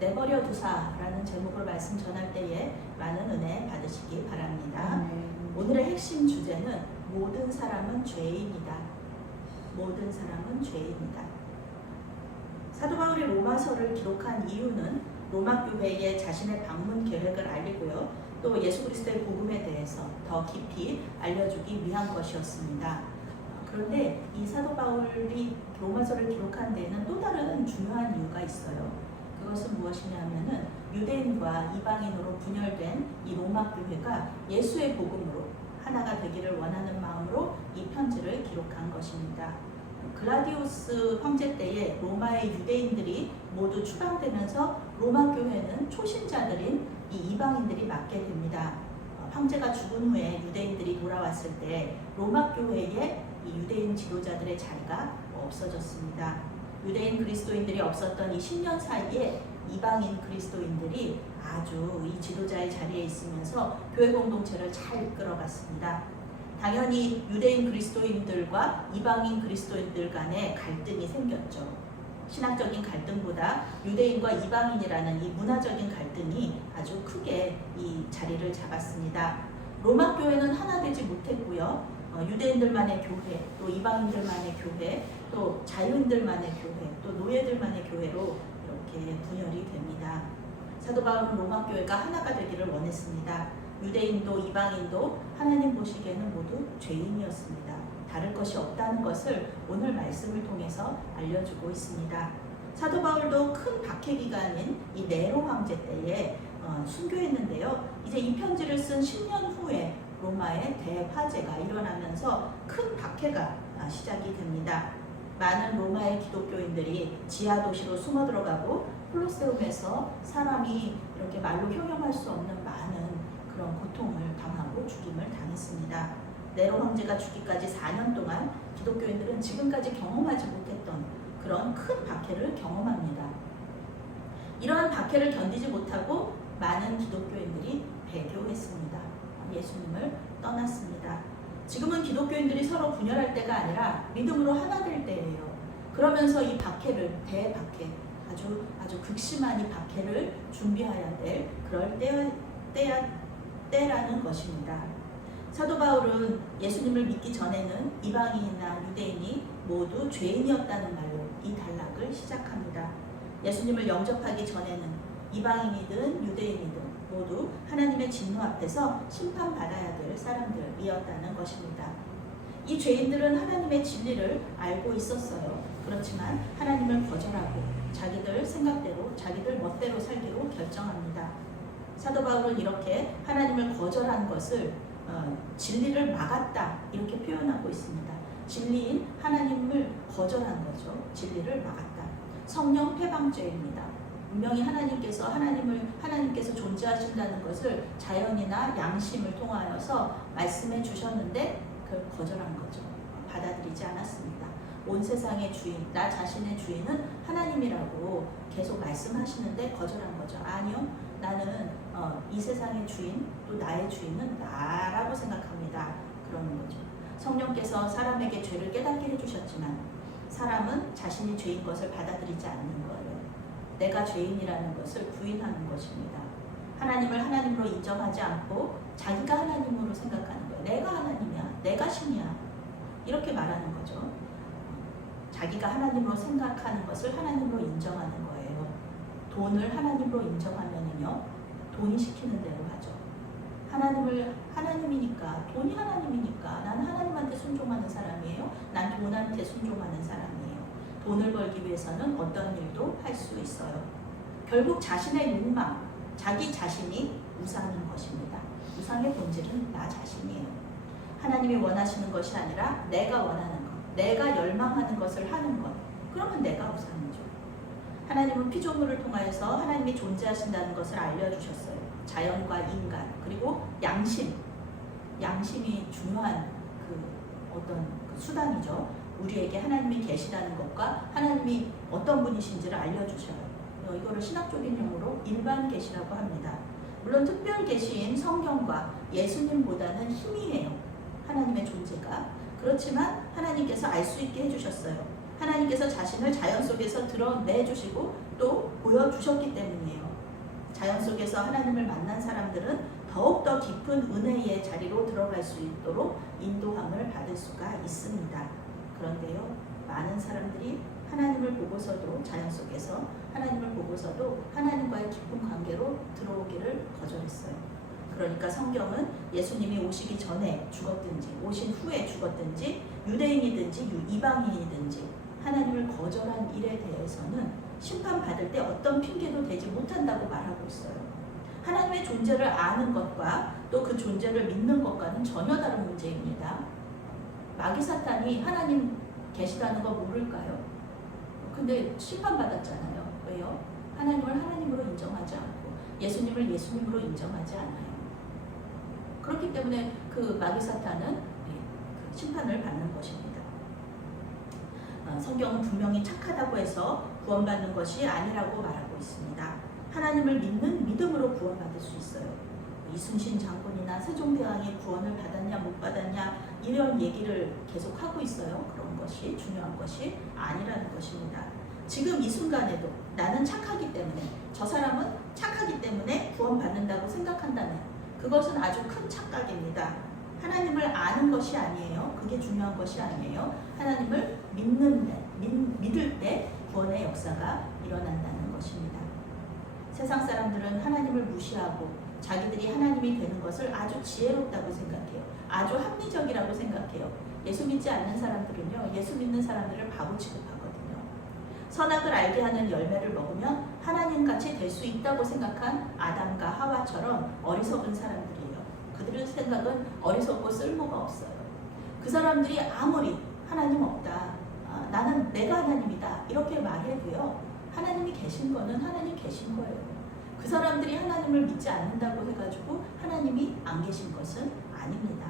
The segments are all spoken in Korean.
내버려 두사라는 제목으로 말씀 전할 때에 많은 은혜 받으시기 바랍니다. 오늘의 핵심 주제는 모든 사람은 죄인이다. 모든 사람은 죄인이다. 사도 바울이 로마서를 기록한 이유는 로마 교회에 자신의 방문 계획을 알리고요. 또 예수 그리스도의 복음에 대해서 더 깊이 알려주기 위한 것이었습니다. 그런데 이 사도 바울이 로마서를 기록한 데에는 또 다른 중요한 이유가 있어요. 그것은 무엇이냐면은 유대인과 이방인으로 분열된 이 로마 교회가 예수의 복음으로 하나가 되기를 원하는 마음으로 이 편지를 기록한 것입니다. 글라디우스 황제 때에 로마의 유대인들이 모두 추방되면서 로마 교회는 초신자들인 이 이방인들이 맡게 됩니다. 황제가 죽은 후에 유대인들이 돌아왔을 때 로마 교회에 이 유대인 지도자들의 자리가 없어졌습니다. 유대인 그리스도인들이 없었던 이 10년 사이에 이방인 그리스도인들이 아주 이 지도자의 자리에 있으면서 교회 공동체를 잘 이끌어갔습니다. 당연히 유대인 그리스도인들과 이방인 그리스도인들 간에 갈등이 생겼죠. 신학적인 갈등보다 유대인과 이방인이라는 이 문화적인 갈등이 아주 크게 이 자리를 잡았습니다. 로마 교회는 하나 되지 못했고요. 유대인들만의 교회, 또 이방인들만의 교회, 또 자유인들만의 교회, 또 노예들만의 교회로 이렇게 분열이 됩니다. 사도 바울은 로마 교회가 하나가 되기를 원했습니다. 유대인도 이방인도 하나님 보시기에는 모두 죄인이었습니다. 다를 것이 없다는 것을 오늘 말씀을 통해서 알려주고 있습니다. 사도 바울도 큰 박해 기간인 이 네로 황제 때에 순교했는데요. 이제 이 편지를 쓴 10년 후에 로마의 대화재가 일어나면서 큰 박해가 시작이 됩니다. 많은 로마의 기독교인들이 지하 도시로 숨어 들어가고 콜로세움에서 사람이 이렇게 말로 형용할 수 없는 많은 그런 고통을 당하고 죽임을 당했습니다. 네로 황제가 죽기까지 4년 동안 기독교인들은 지금까지 경험하지 못했던 그런 큰 박해를 경험합니다. 이러한 박해를 견디지 못하고 많은 기독교인들이 배교했습니다. 예수님을 떠났습니다. 지금은 기독교인들이 서로 분열할 때가 아니라 믿음으로 하나 될 때예요. 그러면서 이 박해를, 대박해, 아주 극심한 이 박해를 준비해야 될 그럴 때라는 것입니다. 사도 바울은 예수님을 믿기 전에는 이방인이나 유대인이 모두 죄인이었다는 말로 이 단락을 시작합니다. 예수님을 영접하기 전에는 이방인이든 유대인이든 모두 하나님의 진노 앞에서 심판받아야 될 사람들이었다는 것입니다. 이 죄인들은 하나님의 진리를 알고 있었어요. 그렇지만 하나님을 거절하고 자기들 생각대로 자기들 멋대로 살기로 결정합니다. 사도 바울은 이렇게 하나님을 거절한 것을 진리를 막았다 이렇게 표현하고 있습니다. 진리인 하나님을 거절한 거죠. 진리를 막았다. 성령 폐방죄입니다. 분명히 하나님께서 존재하신다는 것을 자연이나 양심을 통하여서 말씀해 주셨는데 그걸 거절한 거죠. 받아들이지 않았습니다. 온 세상의 주인, 나 자신의 주인은 하나님이라고 계속 말씀하시는데 거절한 거죠. 아니요, 나는 이 세상의 주인, 또 나의 주인은 나라고 생각합니다. 그러는 거죠. 성령께서 사람에게 죄를 깨닫게 해주셨지만 사람은 자신이 죄인 것을 받아들이지 않는 거예요. 내가 죄인이라는 것을 부인하는 것입니다. 하나님을 하나님으로 인정하지 않고 자기가 하나님으로 생각하는 거예요. 내가 하나님이야, 내가 신이야, 이렇게 말하는 거죠. 자기가 하나님으로 생각하는 것을 하나님으로 인정하는 거예요. 돈을 하나님으로 인정하면은요, 돈이 시키는 대로 하죠. 하나님이니까, 돈이 하나님이니까 난 하나님한테 순종하는 사람이에요. 난 돈한테 순종하는 사람이에요. 돈을 벌기 위해서는 어떤 일도 할 수 있어요. 결국 자신의 욕망, 자기 자신이 우상인 것입니다. 우상의 본질은 나 자신이에요. 하나님이 원하시는 것이 아니라 내가 원하는 것, 내가 열망하는 것을 하는 것, 그러면 내가 우상이죠. 하나님은 피조물을 통하여서 하나님이 존재하신다는 것을 알려주셨어요. 자연과 인간, 그리고 양심이 중요한 어떤 수단이죠. 우리에게 하나님이 계시다는 것과 하나님이 어떤 분이신지를 알려주셔요. 이거를 신학적인 용어로 일반 계시라고 합니다. 물론 특별 계시인 성경과 예수님보다는 희미해요. 하나님의 존재가. 그렇지만 하나님께서 알 수 있게 해주셨어요. 하나님께서 자신을 자연 속에서 드러내주시고 또 보여주셨기 때문이에요. 자연 속에서 하나님을 만난 사람들은 더욱더 깊은 은혜의 자리로 들어갈 수 있도록 인도함을 받을 수가 있습니다. 그런데요, 많은 사람들이 하나님을 보고서도 자연 속에서 하나님을 보고서도 하나님과의 깊은 관계로 들어오기를 거절했어요. 그러니까 성경은 예수님이 오시기 전에 죽었든지 오신 후에 죽었든지 유대인이든지 이방인이든지 하나님을 거절한 일에 대해서는 심판받을 때 어떤 핑계도 되지 못한다고 말하고 있어요. 하나님의 존재를 아는 것과 또 그 존재를 믿는 것과는 전혀 다른 문제입니다. 마귀 사탄이 하나님 계시다는 거 모를까요? 근데 심판받았잖아요. 왜요? 하나님을 하나님으로 인정하지 않고 예수님을 예수님으로 인정하지 않아요. 그렇기 때문에 그 마귀 사탄은 심판을 받는 것입니다. 성경은 분명히 착하다고 해서 구원받는 것이 아니라고 말하고 있습니다. 하나님을 믿는 믿음으로 구원받을 수 있어요. 이순신 장군이나 세종대왕이 구원을 받았냐 못 받았냐 이런 얘기를 계속 하고 있어요. 그런 것이 중요한 것이 아니라는 것입니다. 지금 이 순간에도 나는 착하기 때문에 저 사람은 착하기 때문에 구원받는다고 생각한다면 그것은 아주 큰 착각입니다. 하나님을 아는 것이 아니에요. 그게 중요한 것이 아니에요. 하나님을 믿을 때 구원의 역사가 일어난다는 것입니다. 세상 사람들은 하나님을 무시하고 자기들이 하나님이 되는 것을 아주 지혜롭다고 생각해요. 아주 합리적이라고 생각해요. 예수 믿지 않는 사람들은요, 예수 믿는 사람들을 바보 취급하거든요. 선악을 알게 하는 열매를 먹으면 하나님같이 될 수 있다고 생각한 아담과 하와처럼 어리석은 사람들이에요. 그들의 생각은 어리석고 쓸모가 없어요. 그 사람들이 아무리 하나님 없다, 나는 내가 하나님이다 이렇게 말해도요, 하나님이 계신 거는 하나님 계신 거예요. 그 사람들이 하나님을 믿지 않는다고 해가지고 하나님이 안 계신 것은 아닙니다.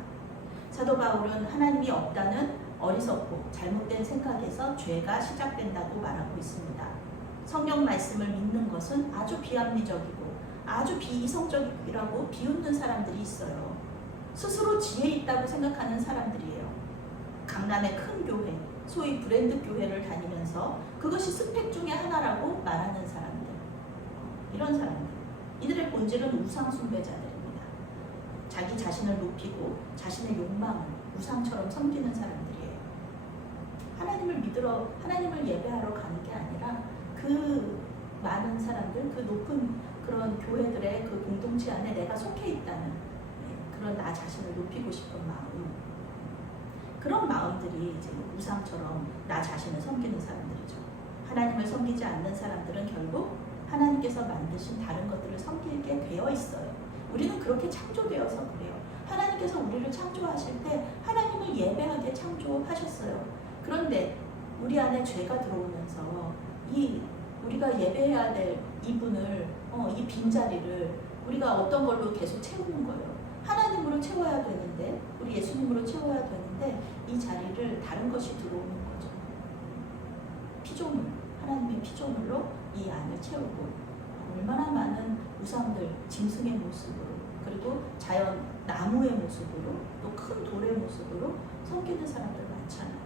사도 바울은 하나님이 없다는 어리석고 잘못된 생각에서 죄가 시작된다고 말하고 있습니다. 성경 말씀을 믿는 것은 아주 비합리적이고 아주 비이성적이라고 비웃는 사람들이 있어요. 스스로 지혜 있다고 생각하는 사람들이에요. 강남의 큰 교회, 소위 브랜드 교회를 다니면서 그것이 스펙 중에 하나라고 말하는 사람들, 이런 사람들, 이들의 본질은 우상 숭배자들입니다. 자기 자신을 높이고 자신의 욕망을 우상처럼 섬기는 사람들이에요. 하나님을 믿으러, 하나님을 예배하러 가는 게 아니라 그 많은 사람들, 그 높은 그런 교회들의 그 공동체 안에 내가 속해 있다는 그런 나 자신을 높이고 싶은 마음, 그런 마음들이 이제 우상처럼 나 자신을 섬기는 사람들이죠. 하나님을 섬기지 않는 사람들은 결국 하나님께서 만드신 다른 것들을 섬기게 되어 있어요. 우리는 그렇게 창조되어서 그래요. 하나님께서 우리를 창조하실 때 하나님을 예배하게 창조하셨어요. 그런데 우리 안에 죄가 들어오면서 우리가 예배해야 될 이분을, 이 빈자리를 우리가 어떤 걸로 계속 채우는 거예요. 하나님으로 채워야 되는데, 우리 예수님으로 채워야 되는데 이 자리를 다른 것이 들어오는 거죠. 피조물, 하나님의 피조물로 이 안을 채우고, 얼마나 많은 우상들, 짐승의 모습으로, 그리고 자연 나무의 모습으로, 또 큰 돌의 모습으로 섬기는 사람들 많잖아요.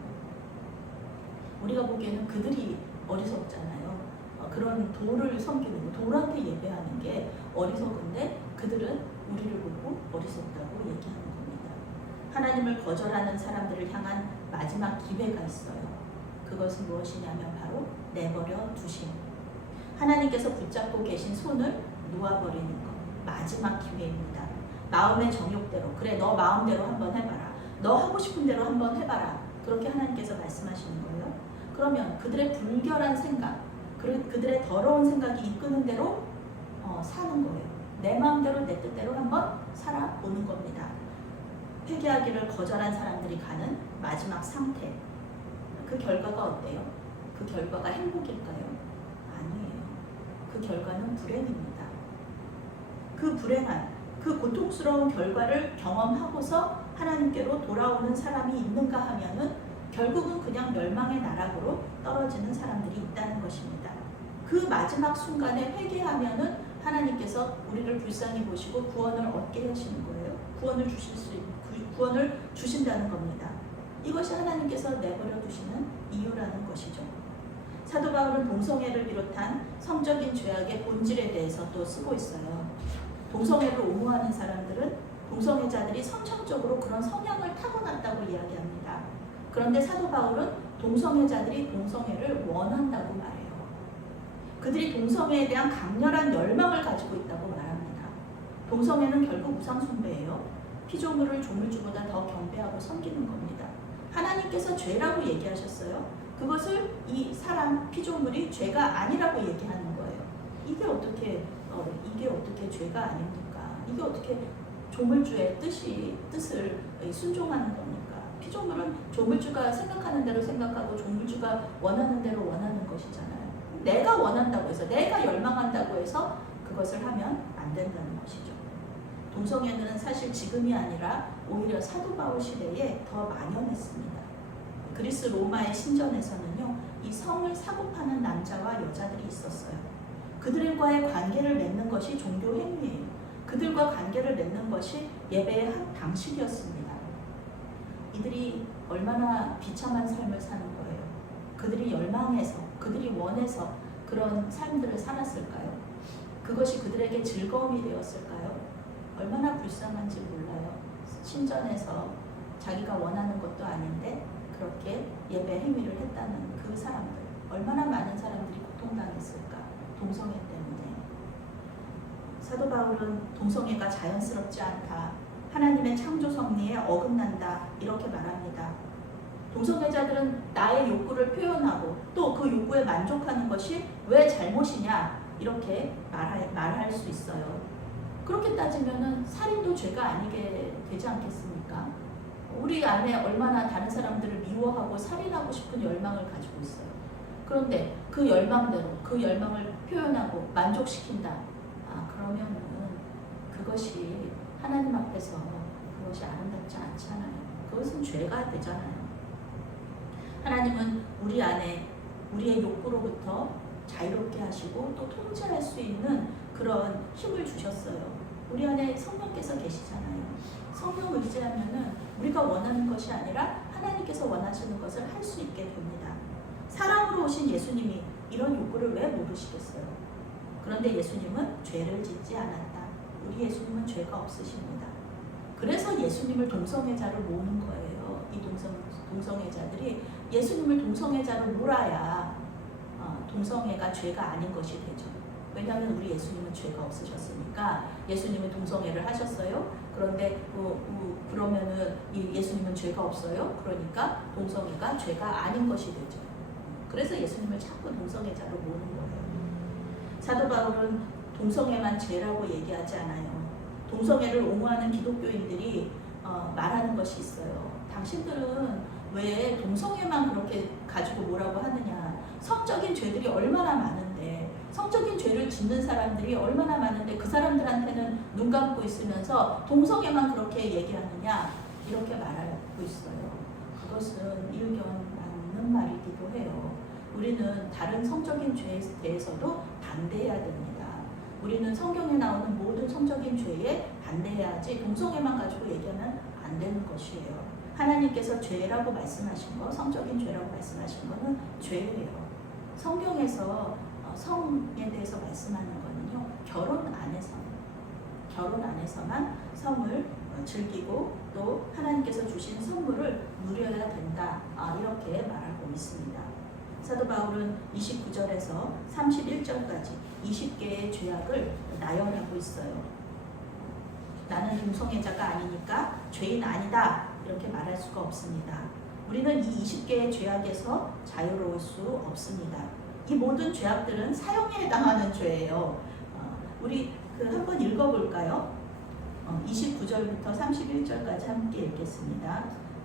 우리가 보기에는 그들이 어리석잖아요. 그런 돌을 섬기는 거, 돌한테 예배하는 게 어리석은데 그들은 우리를 보고 어리석다고 얘기하는 겁니다. 하나님을 거절하는 사람들을 향한 마지막 기회가 있어요. 그것은 무엇이냐면 바로 내버려 두심. 하나님께서 붙잡고 계신 손을 놓아버리는 것, 마지막 기회입니다. 마음의 정욕대로, 그래 너 마음대로 한번 해봐라, 너 하고 싶은 대로 한번 해봐라, 그렇게 하나님께서 말씀하시는 거예요. 그러면 그들의 불결한 생각, 그들의 더러운 생각이 이끄는 대로 사는 거예요. 내 마음대로 내 뜻대로 한번 살아보는 겁니다. 회개하기를 거절한 사람들이 가는 마지막 상태, 그 결과가 어때요? 그 결과가 행복일까요? 아니에요. 그 결과는 불행입니다. 그 불행한, 그 고통스러운 결과를 경험하고서 하나님께로 돌아오는 사람이 있는가 하면은 결국은 그냥 멸망의 나락으로 떨어지는 사람들이 있다는 것입니다. 그 마지막 순간에 회개하면은 하나님께서 우리를 불쌍히 보시고 구원을 얻게 하시는 거예요. 구원을 주신다는 겁니다. 이것이 하나님께서 내버려 두시는 이유라는 것이죠. 사도 바울은 동성애를 비롯한 성적인 죄악의 본질에 대해서 또 쓰고 있어요. 동성애를 옹호하는 사람들은 동성애자들이 선천적으로 그런 성향을 타고났다고 이야기합니다. 그런데 사도 바울은 동성애자들이 동성애를 원한다고 말해요. 그들이 동성애에 대한 강렬한 열망을 가지고 있다고 말합니다. 동성애는 결국 우상숭배예요. 피조물을 조물주보다 더 경배하고 섬기는 겁니다. 하나님께서 죄라고 얘기하셨어요. 그것을 이 사람, 피조물이 죄가 아니라고 얘기하는 거예요. 이게 어떻게 죄가 아닙니까? 이게 어떻게 조물주의 뜻을 순종하는 겁니까? 피조물은 조물주가 생각하는 대로 생각하고 조물주가 원하는 대로 원하는 것이잖아요. 내가 원한다고 해서, 내가 열망한다고 해서 그것을 하면 안 된다는 것이죠. 동성애는 사실 지금이 아니라 오히려 사도 바울 시대에 더 만연했습니다. 그리스 로마의 신전에서는요, 이 성을 사고 파는 남자와 여자들이 있었어요. 그들과의 관계를 맺는 것이 종교 행위예요. 그들과 관계를 맺는 것이 예배의 한 방식이었습니다. 이들이 얼마나 비참한 삶을 사는 거예요. 그들이 열망해서, 그들이 원해서 그런 삶들을 살았을까요? 그것이 그들에게 즐거움이 되었을까요? 얼마나 불쌍한지 몰라요. 신전에서 자기가 원하는 것도 아닌데 그렇게 예배 행위를 했다는 그 사람들, 얼마나 많은 사람들이 고통당했을까? 동성애 때문에. 사도 바울은 동성애가 자연스럽지 않다, 하나님의 창조 섭리에 어긋난다, 이렇게 말합니다. 동성애자들은 나의 욕구를 표현하고 또 그 욕구에 만족하는 것이 왜 잘못이냐, 이렇게 말할 수 있어요. 그렇게 따지면은 살인도 죄가 아니게 되지 않겠습니까? 우리 안에 얼마나 다른 사람들을 미워하고 살인하고 싶은 열망을 가지고 있어요. 그런데 그 열망대로 그 열망을 표현하고 만족시킨다. 그러면은 그것이 하나님 앞에서 그것이 아름답지 않잖아요. 그것은 죄가 되잖아요. 하나님은 우리 안에 우리의 욕구로부터 자유롭게 하시고 또 통제할 수 있는 그런 힘을 주셨어요. 우리 안에 성령께서 계시잖아요. 성령 의지하면은 우리가 원하는 것이 아니라 하나님께서 원하시는 것을 할 수 있게 됩니다. 사랑으로 오신 예수님이 이런 욕구를 왜 모르시겠어요? 그런데 예수님은 죄를 짓지 않았다. 우리 예수님은 죄가 없으십니다. 그래서 예수님을 동성애자로 모는 거예요. 이 동성애자들이 예수님을 동성애자로 몰아야 동성애가 죄가 아닌 것이 되죠. 왜냐하면 우리 예수님은 죄가 없으셨으니까 예수님은 동성애를 하셨어요. 그런데 그러면은 예수님은 죄가 없어요. 그러니까 동성애가 죄가 아닌 것이 되죠. 그래서 예수님을 자꾸 동성애자로 모는 거예요. 사도 바울은 동성애만 죄라고 얘기하지 않아요. 동성애를 옹호하는 기독교인들이 말하는 것이 있어요. 당신들은 왜 동성애만 그렇게 가지고 뭐라고 하느냐. 성적인 죄들이 얼마나 많은데, 성적인 죄를 짓는 사람들이 얼마나 많은데 그 사람들한테는 눈 감고 있으면서 동성애만 그렇게 얘기하느냐, 이렇게 말하고 있어요. 그것은 일견 맞는 말이기도 해요. 우리는 다른 성적인 죄에 대해서도 반대해야 됩니다. 우리는 성경에 나오는 모든 성적인 죄에 반대해야지 동성애만 가지고 얘기하면 안 되는 것이에요. 하나님께서 죄라고 말씀하신 거, 성적인 죄라고 말씀하신 거는 죄예요. 성경에서 성에 대해서 말씀하는 거는요, 결혼 안에서만 성을 즐기고 또 하나님께서 주신 선물을 누려야 된다, 이렇게 말하고 있습니다. 사도 바울은 29절에서 31절까지 20개의 죄악을 나열하고 있어요. 나는 동성애자가 아니니까 죄인 아니다, 이렇게 말할 수가 없습니다. 우리는 이 20개의 죄악에서 자유로울 수 없습니다. 이 모든 죄악들은 사형에 해당하는 죄예요. 우리 한번 읽어볼까요? 29절부터 31절까지 함께 읽겠습니다.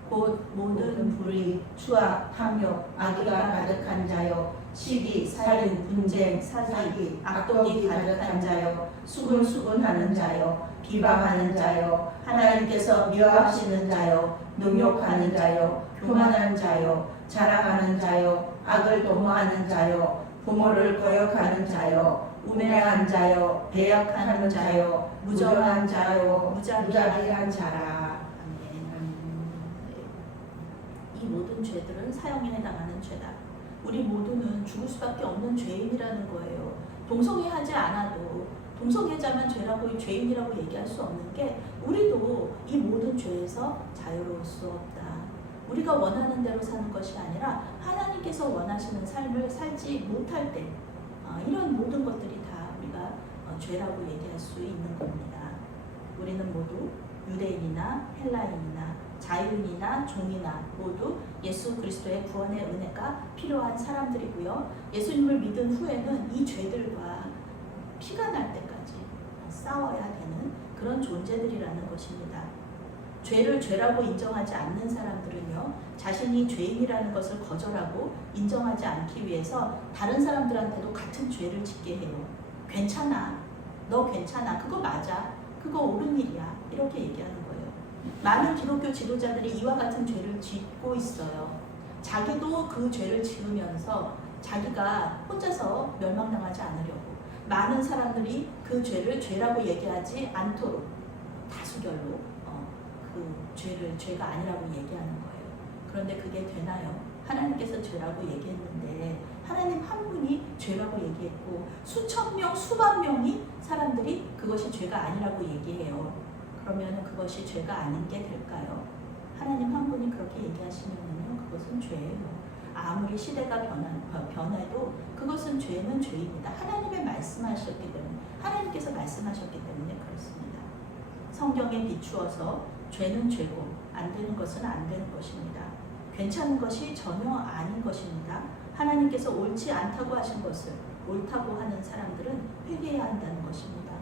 곧 모든 불의, 추악, 탐욕, 악의가 가득한 자요, 시기, 살인, 분쟁, 사기, 악독이 가득한 자요, 수근수근하는 자요, 비방하는 자요, 하나님께서 미워하시는 자요, 능욕하는 자요, 교만한 자요, 자랑하는 자요, 악을 도모하는 자요, 부모를 거역하는 자요, 우매한 자요, 배역하는 자요, 무정한 자요, 무자비한 자라. 이 모든 죄들은 사형에 해당하는 죄다. 우리 모두는 죽을 수밖에 없는 죄인이라는 거예요. 동성애하지 않아도 동성애자만 죄라고 죄인이라고 얘기할 수 없는 게 우리도 이 모든 죄에서 자유로울 수 없다. 우리가 원하는 대로 사는 것이 아니라 하나님께서 원하시는 삶을 살지 못할 때 이런 모든 것들이 다 우리가 죄라고 얘기할 수 있는 겁니다. 우리는 모두 유대인이나 헬라인이나 자유인이나 종이나 모두 예수 그리스도의 구원의 은혜가 필요한 사람들이고요. 예수님을 믿은 후에는 이 죄들과 피가 날 때까지 싸워야 되는 그런 존재들이라는 것입니다. 죄를 죄라고 인정하지 않는 사람들은요, 자신이 죄인이라는 것을 거절하고 인정하지 않기 위해서 다른 사람들한테도 같은 죄를 짓게 해요. 괜찮아, 너 괜찮아, 그거 맞아, 그거 옳은 일이야, 이렇게 얘기하는 거예요. 많은 기독교 지도자들이 이와 같은 죄를 짓고 있어요. 자기도 그 죄를 지으면서 자기가 혼자서 멸망당하지 않으려고 많은 사람들이 그 죄를 죄라고 얘기하지 않도록 다수결로 그 죄를 죄가 아니라고 얘기하는 거예요. 그런데 그게 되나요? 하나님께서 죄라고 얘기했는데 하나님 한 분이 죄라고 얘기했고 수천 명, 수만 명이 사람들이 그것이 죄가 아니라고 얘기해요. 그러면 그것이 죄가 아닌 게 될까요? 하나님 한 분이 그렇게 얘기하시면요, 그것은 죄예요. 아무리 시대가 변해도 그것은 죄는 죄입니다. 하나님의 말씀하셨기 때문에, 하나님께서 말씀하셨기 때문에 그렇습니다. 성경에 비추어서 죄는 죄고 안 되는 것은 안 되는 것입니다. 괜찮은 것이 전혀 아닌 것입니다. 하나님께서 옳지 않다고 하신 것을 옳다고 하는 사람들은 회개해야 한다는 것입니다.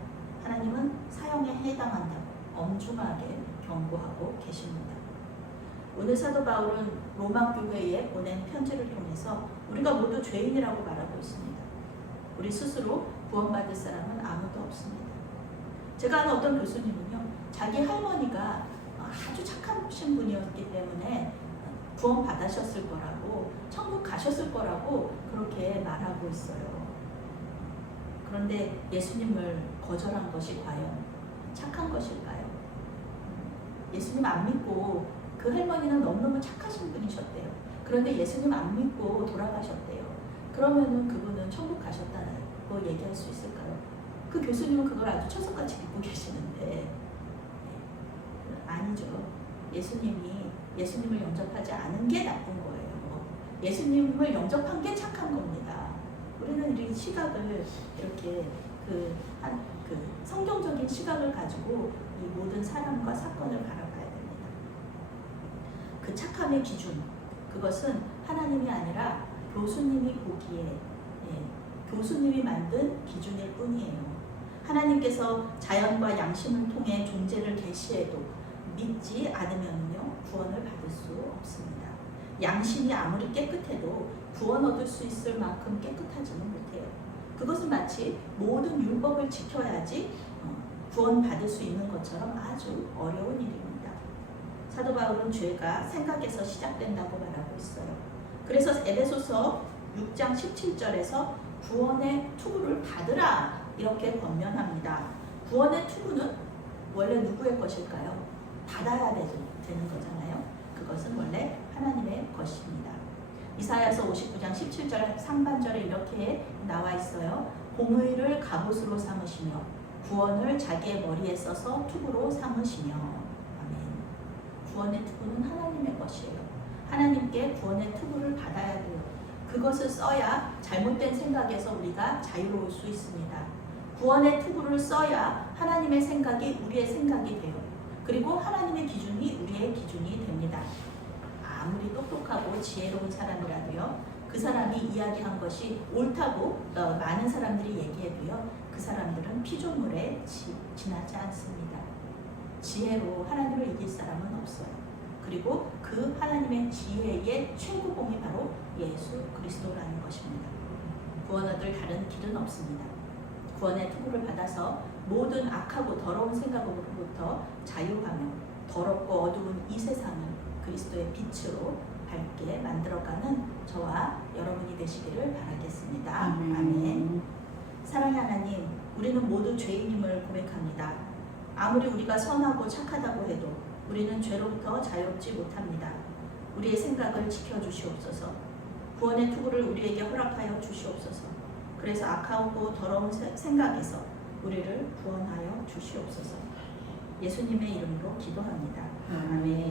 하나님은 사형에 해당한다고 엄중하게 경고하고 계십니다. 오늘 사도 바울은 로마 교회에 보낸 편지를 통해서 우리가 모두 죄인이라고 말하고 있습니다. 우리 스스로 구원받을 사람은 아무도 없습니다. 제가 아는 어떤 교수님은요, 자기 할머니가 아주 착하신 분이었기 때문에 구원 받으셨을 거라고, 천국 가셨을 거라고 그렇게 말하고 있어요. 그런데 예수님을 거절한 것이 과연 착한 것일까요? 예수님 안 믿고, 그 할머니는 너무너무 착하신 분이셨대요. 그런데 예수님 안 믿고 돌아가셨대요. 그러면은 그분은 천국 가셨다고 얘기할 수 있을까요? 그 교수님은 그걸 아주 철석같이 믿고 계시는데, 아니죠. 예수님을 영접하지 않은 게 나쁜 거예요. 예수님을 영접한 게 착한 겁니다. 우리는 이 시각을 이렇게 그 성경적인 시각을 가지고 이 모든 사람과 사건을 바라봐야 됩니다. 그 착함의 기준, 그것은 하나님이 아니라 교수님이 보기에 교수님이 만든 기준일 뿐이에요. 하나님께서 자연과 양심을 통해 존재를 계시해도 믿지 않으면요, 구원을 받을 수 없습니다. 양심이 아무리 깨끗해도 구원 얻을 수 있을 만큼 깨끗하지는 못해요. 그것은 마치 모든 율법을 지켜야지 구원 받을 수 있는 것처럼 아주 어려운 일입니다. 사도 바울은 죄가 생각에서 시작된다고 말하고 있어요. 그래서 에베소서 6장 17절에서 구원의 투구를 받으라 이렇게 권면합니다. 구원의 투구는 원래 누구의 것일까요? 받아야 되는 거잖아요. 그것은 원래 하나님의 것입니다. 이사야서 59장 17절 상반절에 이렇게 나와 있어요. 공의를 갑옷으로 삼으시며 구원을 자기의 머리에 써서 투구로 삼으시며. 아멘. 구원의 투구는 하나님의 것이에요. 하나님께 구원의 투구를 받아야 돼요. 그것을 써야 잘못된 생각에서 우리가 자유로울 수 있습니다. 구원의 투구를 써야 하나님의 생각이 우리의 생각이 돼요. 그리고 하나님의 기준이 우리의 기준이 됩니다. 아무리 똑똑하고 지혜로운 사람이라도요, 그 사람이 이야기한 것이 옳다고 많은 사람들이 얘기해도요, 그 사람들은 피조물에 지나지 않습니다. 지혜로 하나님을 이길 사람은 없어요. 그리고 그 하나님의 지혜의 최고봉이 바로 예수 그리스도라는 것입니다. 구원 얻을 다른 길은 없습니다. 구원의 투구를 받아서 모든 악하고 더러운 생각으로부터 자유하며 더럽고 어두운 이 세상을 그리스도의 빛으로 밝게 만들어가는 저와 여러분이 되시기를 바라겠습니다. 아멘. 사랑의 하나님, 우리는 모두 죄인임을 고백합니다. 아무리 우리가 선하고 착하다고 해도 우리는 죄로부터 자유롭지 못합니다. 우리의 생각을 지켜주시옵소서. 구원의 투구를 우리에게 허락하여 주시옵소서. 그래서 악하고 더러운 생각에서 우리를 구원하여 주시옵소서. 예수님의 이름으로 기도합니다. 아멘.